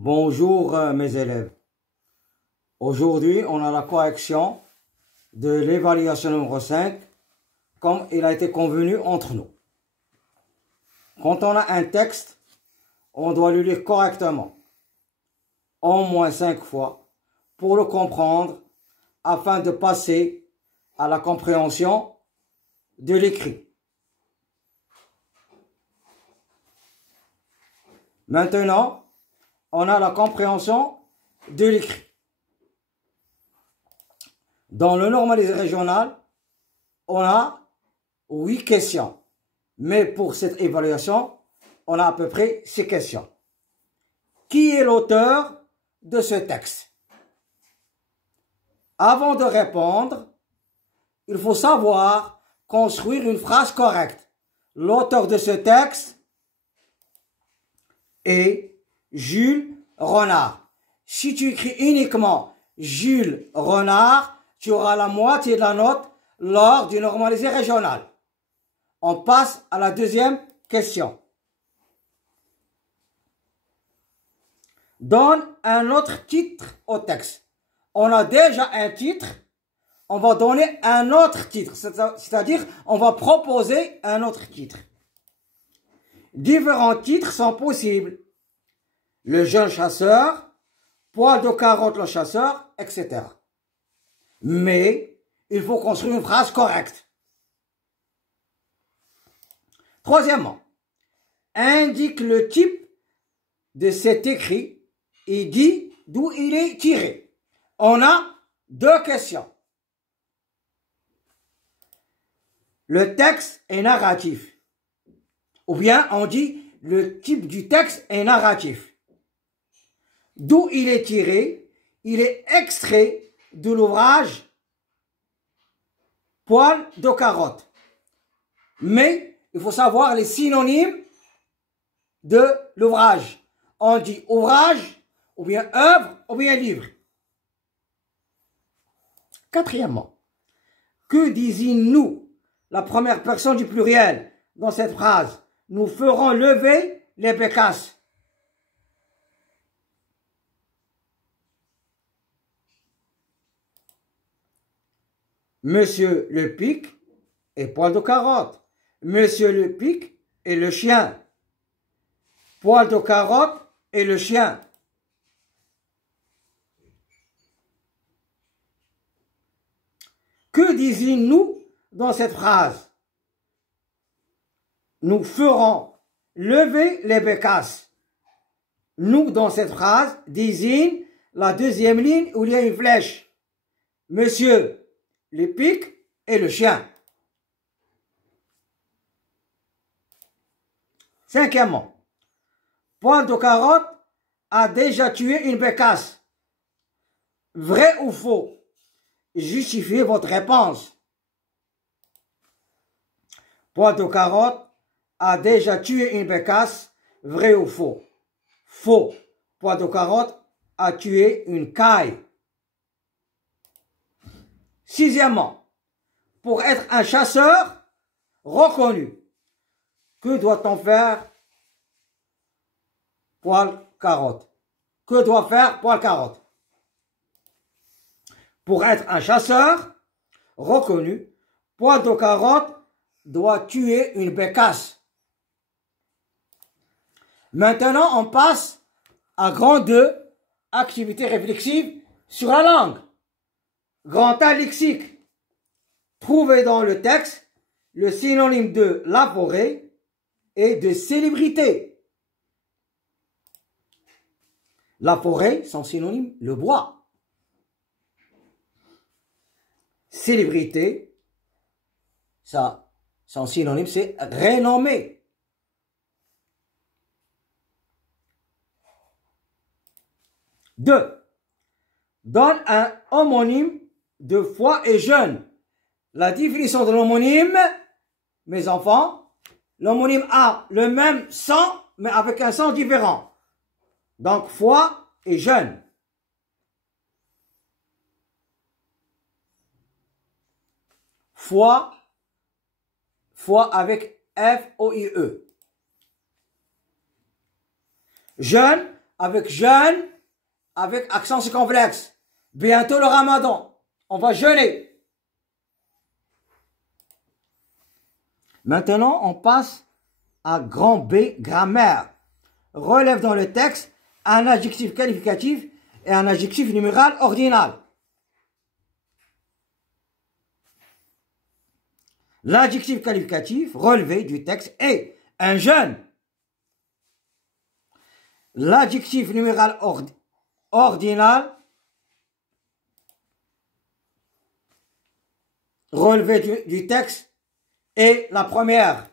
Bonjour mes élèves. Aujourd'hui, on a la correction de l'évaluation numéro 5 comme il a été convenu entre nous. Quand on a un texte, on doit le lire correctement, au moins 5 fois, pour le comprendre afin de passer à la compréhension de l'écrit. Maintenant, on a la compréhension de l'écrit. Dans le normalisé régional, on a 8 questions. Mais pour cette évaluation, on a à peu près 6 questions. Qui est l'auteur de ce texte? Avant de répondre, il faut savoir construire une phrase correcte. L'auteur de ce texte est Jules Renard. Si tu écris uniquement Jules Renard, tu auras la moitié de la note lors du normalisé régional. On passe à la deuxième question. Donne un autre titre au texte. On a déjà un titre, on va donner un autre titre, c'est-à-dire on va proposer un autre titre. Différents titres sont possibles. Le jeune chasseur, poil de carotte le chasseur, etc. Mais il faut construire une phrase correcte. Troisièmement, indique le type de cet écrit et dit d'où il est tiré. On a 2 questions. Le texte est narratif. Ou bien on dit le type du texte est narratif. D'où il est tiré? Il est extrait de l'ouvrage Poil de carotte. Mais il faut savoir les synonymes de l'ouvrage. On dit ouvrage, ou bien œuvre, ou bien livre. Quatrièmement, que désigne-nous la première personne du pluriel dans cette phrase? Nous ferons lever les bécasses. Monsieur le pic et poil de carotte. Monsieur le pic et le chien. Poil de carotte et le chien. Que désigne-nous dans cette phrase? Nous ferons lever les bécasses. Nous, dans cette phrase, désigne la deuxième ligne où il y a une flèche. Monsieur le pic et le chien. Cinquièmement, poil de carotte a déjà tué une bécasse. Vrai ou faux? Justifiez votre réponse. Poil de carotte a déjà tué une bécasse. Vrai ou faux? Faux. Poil de carotte a tué une caille. Sixièmement, pour être un chasseur reconnu, que doit-on faire? Poil carotte. Que doit faire poil carotte? Pour être un chasseur reconnu, poil de carotte doit tuer une bécasse. Maintenant, on passe à grand 2, activité réflexive sur la langue. Grand A, lexique. Trouvez dans le texte le synonyme de la forêt et de célébrité. La forêt, son synonyme, le bois. Célébrité, ça, son synonyme, c'est renommé. Deux, donne un homonyme de foi et jeune. La définition de l'homonyme, mes enfants, l'homonyme a le même son, mais avec un son différent. Donc, foi et jeune. Foi avec F-O-I-E. Jeune avec jeûne, avec accent circonflexe. Bientôt le ramadan. On va jeûner. Maintenant, on passe à grand B, grammaire. Relève dans le texte un adjectif qualificatif et un adjectif numéral ordinal. L'adjectif qualificatif relevé du texte est un jeune. L'adjectif numéral ordinal relevé du texte est la première.